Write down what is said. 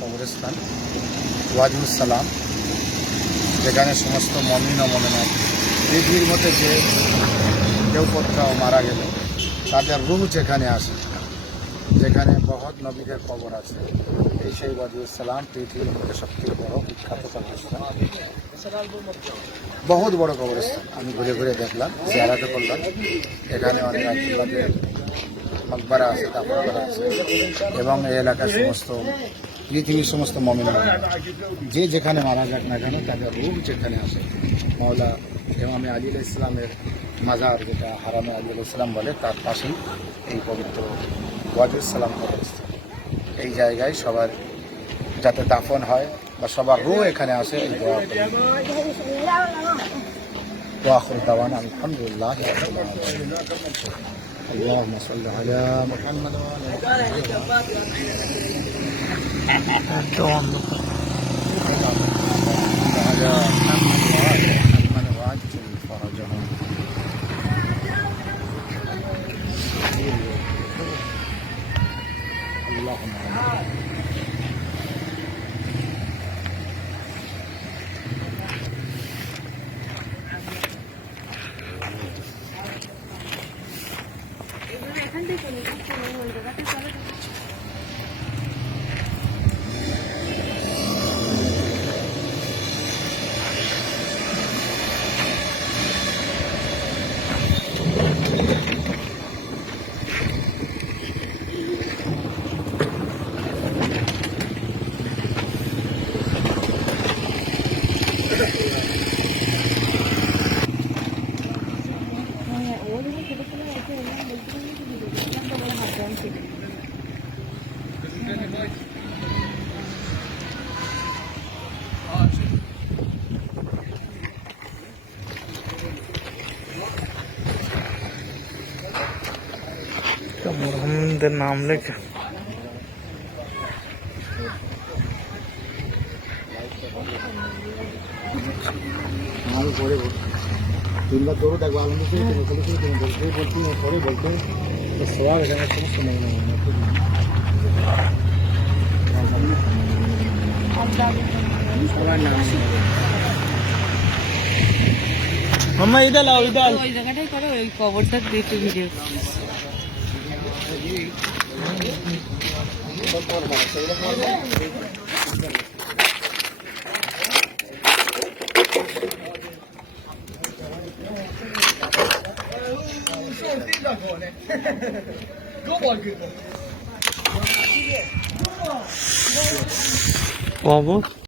কবরস্থান ওয়াজিবুস সালাম, যেখানে সমস্ত মমিন ও মমিনাত পৃথিবীর মধ্যে যে কেউ কোথাও মারা গেল তাদের রূহ যেখানে আসে, যেখানে বহুত নবীদের কবর আছে। এই সেই ওয়াজিবুস সালাম পৃথিবীর মধ্যে সবচেয়ে বড় বিখ্যাত কবরস্থান, বহুত বড় কবরস্থান। আমি ঘুরে ঘুরে দেখলাম, জিয়ারত করলাম। এখানে অনেক আব্দুল্লাহদের মকবরা আছে, তাফরা আছে, এবং এই এলাকার সমস্ত পৃথিবীর সমস্ত মমিন যে যেখানে মারা যাক না কেন তাদের রূহ যেখানে আসে, মওলা ইমামে আলী আলাইহিস সালামের মাজার, যেটা হারামে আলী আলাইহিস সালাম বলে, তার পাশেই এই পবিত্র ওয়াজিবুস সালাম কবরস্থান। এই জায়গায় সবার যাতে দাফন হয় বা সবার রূহ এখানে আসে, এই দোয়া করি। ওয়াখির দাওয়ানা আলহামদুলিল্লাহ রাব্বিল আলামিন। اللهم صل على محمد وعلى محمد وعجل فرجهم. اللهم মরহুমদের নাম লেখা আমি পরে তিনবার দৌড় দেখবো আলহামদুলিল্লাহ বলতে পরে বলতে তো সবার এখানে সমস্ত মাম্মা ইদাল আও ইদাল ওই জায়গাটাই করো, ওই কবরটা দেখে ভিডিও। কবর